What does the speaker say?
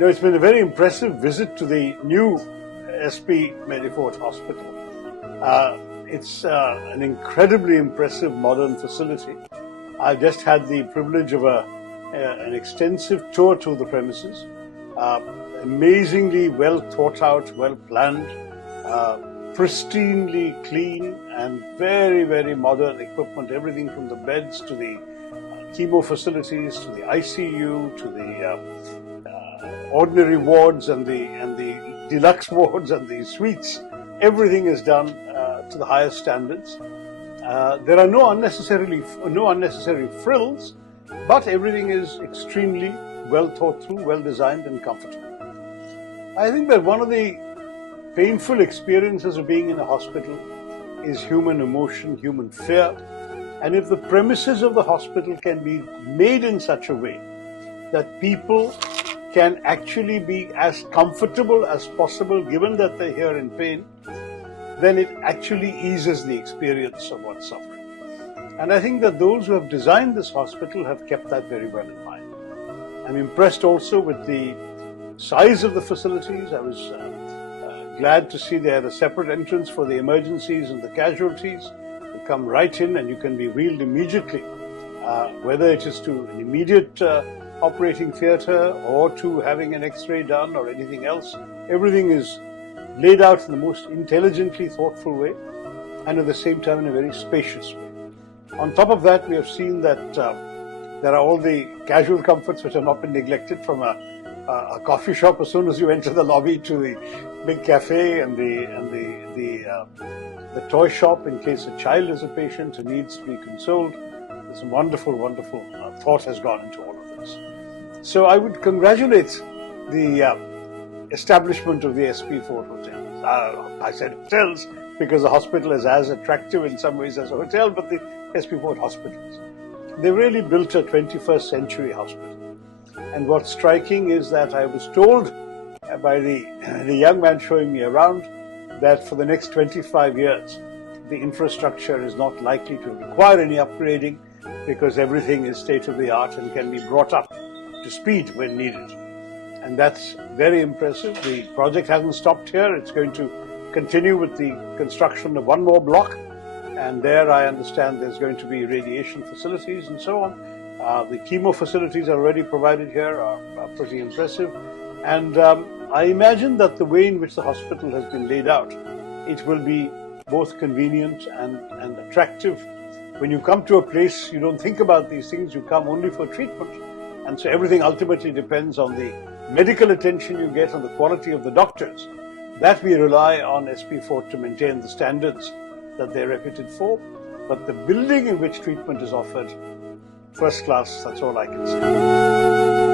It's been a very impressive visit to the new SP Medifort Hospital. It's an incredibly impressive modern facility. I've just had the privilege of an extensive tour to the premises. Amazingly well thought out, well planned, pristinely clean, and very, very modern equipment. Everything from the beds to the chemo facilities to the ICU to the ordinary wards and the deluxe wards and the suites. Everything is done to the highest standards. There are no unnecessary frills, but everything is extremely well thought through, well designed and comfortable. I think that one of the painful experiences of being in a hospital is human emotion, human fear. And if the premises of the hospital can be made in such a way that people can actually be as comfortable as possible, given that they're here in pain, then it actually eases the experience of one's suffering. And I think that those who have designed this hospital have kept that very well in mind. I'm impressed also with the size of the facilities. I was glad to see they had a separate entrance for the emergencies and the casualties. You come right in and you can be wheeled immediately, whether it is to an immediate operating theatre or to having an x-ray done or anything else. Everything is laid out in the most intelligently thoughtful way and at the same time in a very spacious way. On top of that, we have seen that there are all the casual comforts which have not been neglected, from a coffee shop as soon as you enter the lobby to the big cafe and the toy shop in case a child is a patient who needs to be consoled. There's some wonderful thought has gone into all of this. So I would congratulate the establishment of the SP Fort Hotels. I said hotels because the hospital is as attractive in some ways as a hotel, but the SP Fort Hospitals. They really built a 21st century hospital. And what's striking is that I was told by the young man showing me around that for the next 25 years, the infrastructure is not likely to require any upgrading because everything is state-of-the-art and can be brought up to speed when needed. And that's very impressive. The project hasn't stopped here. It's going to continue with the construction of one more block. And there I understand there's going to be radiation facilities and so on. The chemo facilities already provided here are pretty impressive. And I imagine that the way in which the hospital has been laid out, it will be both convenient and attractive. When you come to a place, you don't think about these things, you come only for treatment. And so everything ultimately depends on the medical attention you get and the quality of the doctors. That we rely on SP Fort to maintain the standards that they're reputed for. But the building in which treatment is offered, first class, that's all I can say.